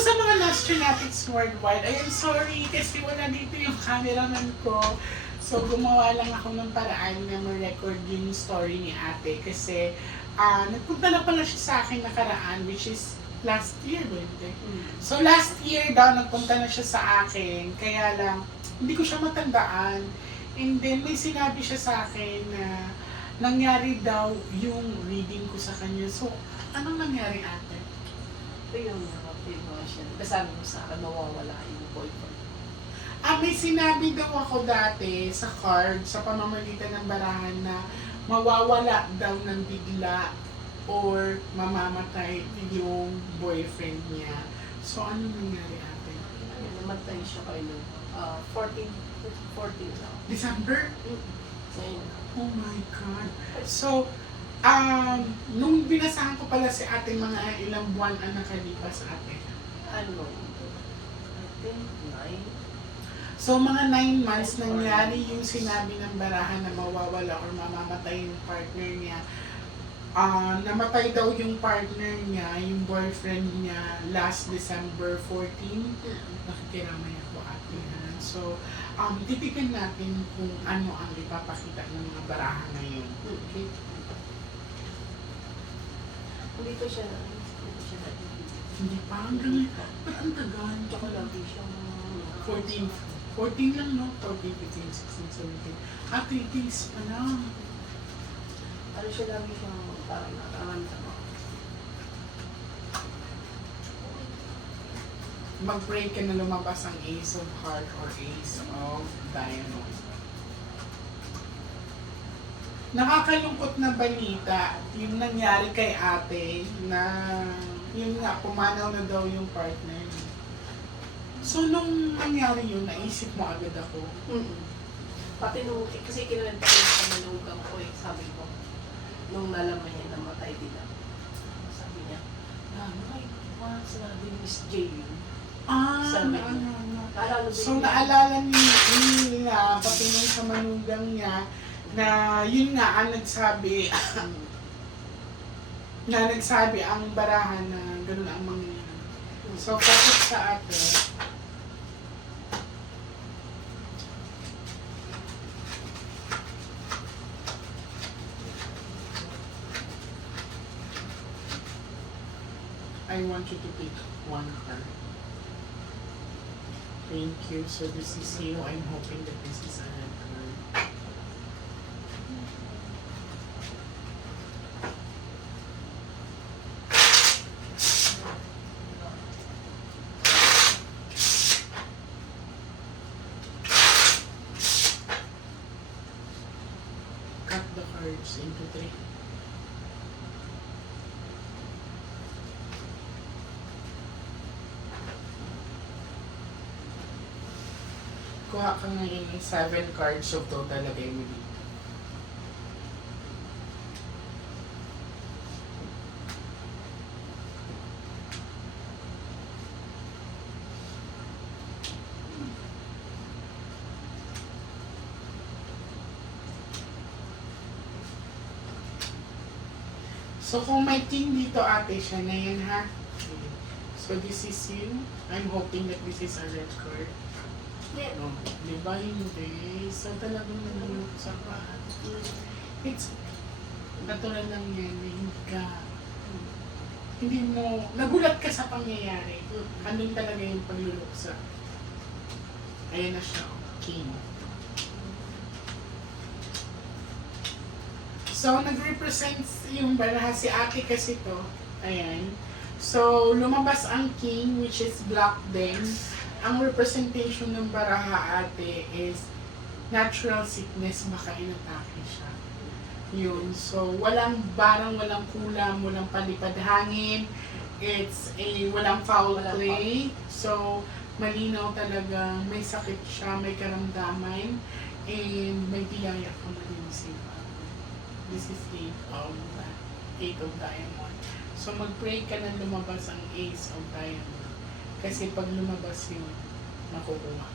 sa mga Nostronatics worldwide, I am sorry kasi wala dito yung cameraman ko. So, gumawa lang ako ng paraan na ma-record yung story ni ate kasi nagpunta na pala siya sa akin nakaraan, which is last year, ba hindi? So, last year daw, nagpunta na siya sa akin, kaya lang, hindi ko siya matandaan. And then, may sinabi siya sa akin na nangyari daw yung reading ko sa kanya. So, anong nangyari ate? Ito yung emotion. Kasabi mo sa akin, mawawala yung boyfriend. May sinabi daw ako dati sa card, sa pamamagitan ng barahan na mawawala daw ng bigla or mamamatay yung boyfriend niya. So, ano nangyari ate? Namatay siya kayo. 14 lang. December? Ngayon. Oh my God. So, nung binasahan ko pala si ate, mga ilang buwan ang nakalipas ate. Ano? I think 9. So, mga 9 months nangyari yung sinabi ng barahan na mawawala or mamamatay yung partner niya. Namatay daw yung partner niya, yung boyfriend niya, last December 14. Nakikiramay ako ate. So, titigan natin kung ano ang ipapakita ng mga barahan ngayon. Okay? Dito siya na. Hindi pa, hanggang ba't ang tagal? Tsaka lagi siya 14 lang, no? 14, 15, 16, 17. 3 days pa lang. Ano siya lagi siyang parang nakaramdaman. Mag-pray ka na lumabas ang Ace of Heart or Ace of Diamond. Nakakalungkot na balita yung nangyari kay ate na yun nga, pumanaw na daw yung partner niya. So, nung nangyari yun, naisip mo agad ako. Pati nung, kasi kinuwento ko sa manugang ko sabi ko, nung nalaman niya namatay din ako. Sabi niya, may sinabi ni Miss J yun. Sabi niya. So, naalala niya, pati nung sa manugang niya, na yun nga ang nagsabi, na nagsabi ang barahan na gano'n ang mangyayari. So, kapit sa ate, I want you to pick one card. Thank you. So this is you. I'm hoping that this is a red card. Cut the cards into 3. Kuha ka ngayon ng 7 cards, so total lagay mo dito. So kung may king dito ate, siya na yan ha. So this is you. I'm hoping that this is a red card. No, di ba hindi? So talagang nanulog sa pahat. It's natural lang yan, hindi ka, hindi mo, nagulat ka sa pangyayari. Andun talaga yung pagluluksa. Ayan na siya, king. So, nag-represents yung baraha si ate kasi to. Ayan. So, lumabas ang king, which is black din. Ang representation ng baraha ate is natural sickness, baka inatake siya. Yun. So, walang barang, walang kulam, walang palipad hangin. It's a walang foul play. So, malinaw talaga, may sakit siya, may karamdaman, and may biyaya ka malimsin. This is 8 of diamond. So, mag-pray ka na lumabas ang ace of diamond. Kasi pag lumabas yun, makukuha.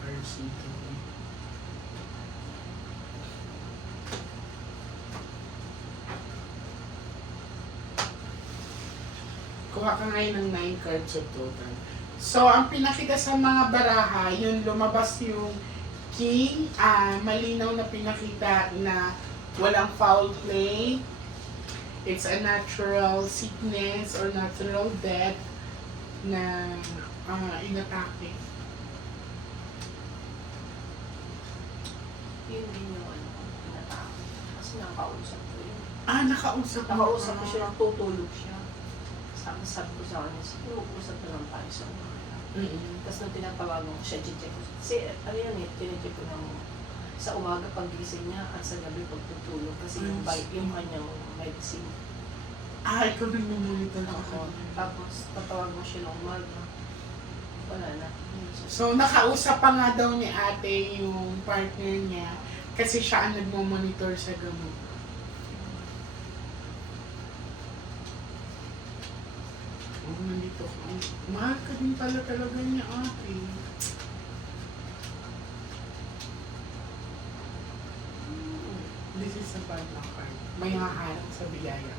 cards dito. Kuha ka ngayon ng 9 cards of total. So, ang pinakita sa mga baraha, yun lumabas yung king, malinaw na pinakita na walang foul play. It's a natural sickness or natural death na inatake. Yun din yung ano, pinatawag. Kasi nakausap ko yun. Nakausap mo. Nakausap ko siya, tutulog siya. Sabi ko sa kanya, siguro usap na lang tayo sa umaga. Tapos nung tinatawagan ko siya, check ko. Kasi ano yan eh, tinecheck ko ng sa umaga pag-gising niya at sa gabi pagtutulog. Kasi yung kanyang medicine. Ikaw nagmumonitor Ako. ako. Tapos tatawag mo siya ng umaga. Wala na. So, nakausap pa nga daw ni ate yung partner niya kasi siya ang nagmumonitor sa gamot. Nandito ko. Mahal ka din pala talaga niya ate. This is a bad luck card. May haharap sa biyaya.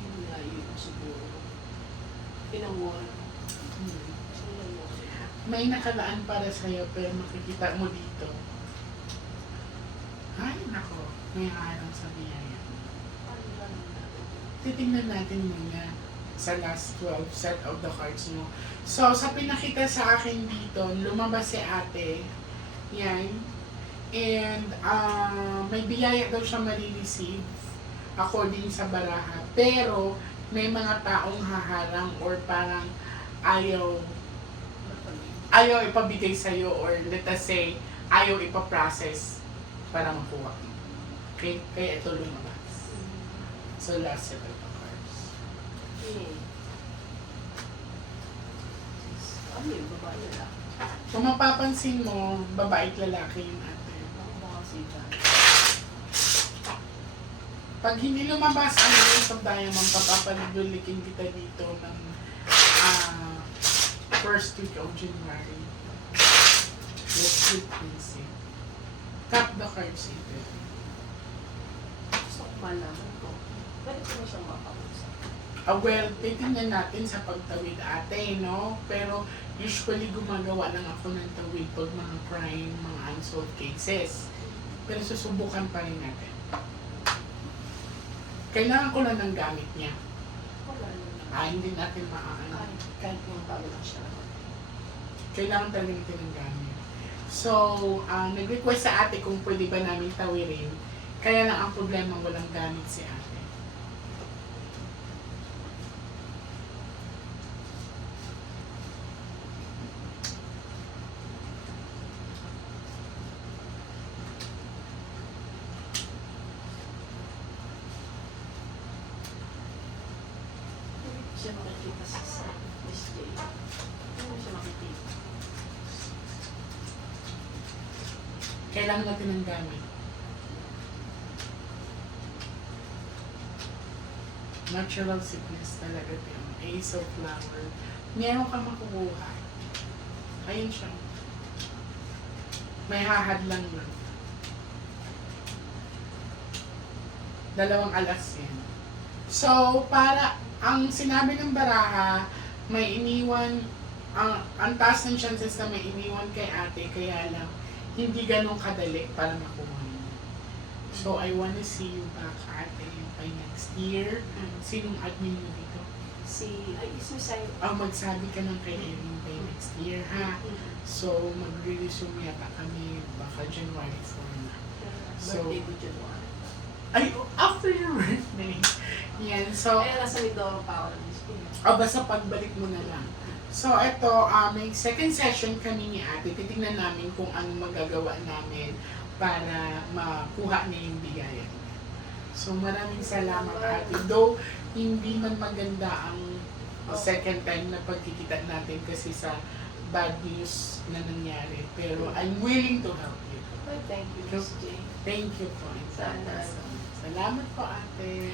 Hindi na yun siguro. Pinanguhan. May nakalaan para sa'yo pero makikita mo dito. Ay, nako. May haharap sa biyaya. Titingnan natin muna sa last 12 set of the cards mo. So, sa pinakita sa akin dito, lumabas si ate. Yan. And, may biyaya daw siya marireceive according sa baraha. Pero, may mga taong haharang or parang ayaw ipabigay sa'yo or let us say, ayaw ipaprocess para makuha. Okay? Kaya ito lumabas. So, last set of the cards. Ano yung babae nila? Kung mapapansin mo, babae at lalaki yung ate. Ako ba kasi dyan? Pag hindi lumabas ang Ace of Diamond, papapalulikin kita dito ng first week of January. Let's keep this. Tap the cards ito. Gusto ko malaman ko. Pwede ko na siyang makausap. Well, titingnan natin sa pagtawid ate, no? Pero usually gumagawa lang ako ng tawid pag mga crime, mga unsolved cases. Pero susubukan pa rin natin. Kailangan ko lang ng gamit niya. Wala naman. Hindi natin maaano. Ay, kahit yung tawag lang siya. Kailangan talaga natin ng gamit. So, nag-request sa ate kung pwede ba namin tawirin. Kaya lang ang problema, walang gamit si ate. Hindi siya makikita sa SJ. Hindi siya makikita. Kailangan natin ng gamit. Natural sickness talaga ito. Ace of flower. Meron ka makukuha. Ayun siya. May hahad lang lang. Dalawang alas yan. So, para ang sinabi ng baraha, may iniwan, ang taas ng chances na may iniwan kay ate, kaya lang, hindi ganun kadali para makuha mo. So, I wanna see you back ate by next year. Sinong admin mo dito? Is Miss Magsabi ka ng kay Erin by next year, ha? So, mag-resume yata kami baka January 4 na. So- birthday ko January. Ay, after your birthday. Yan, so, Kaya nasa Mindoro pa ako ng Miss Pina. basta pagbalik mo na lang. So, ito, may second session kami ni ate. Titignan namin kung anong magagawa namin para makuha niya yung bigaya niya. So, maraming salamat ate. Though, hindi man maganda ang second time na pagkikita natin kasi sa bad news na nangyari. Pero, I'm willing to help you. Well, thank you, Miss J. Thank you po. Sana. Salamat po ate.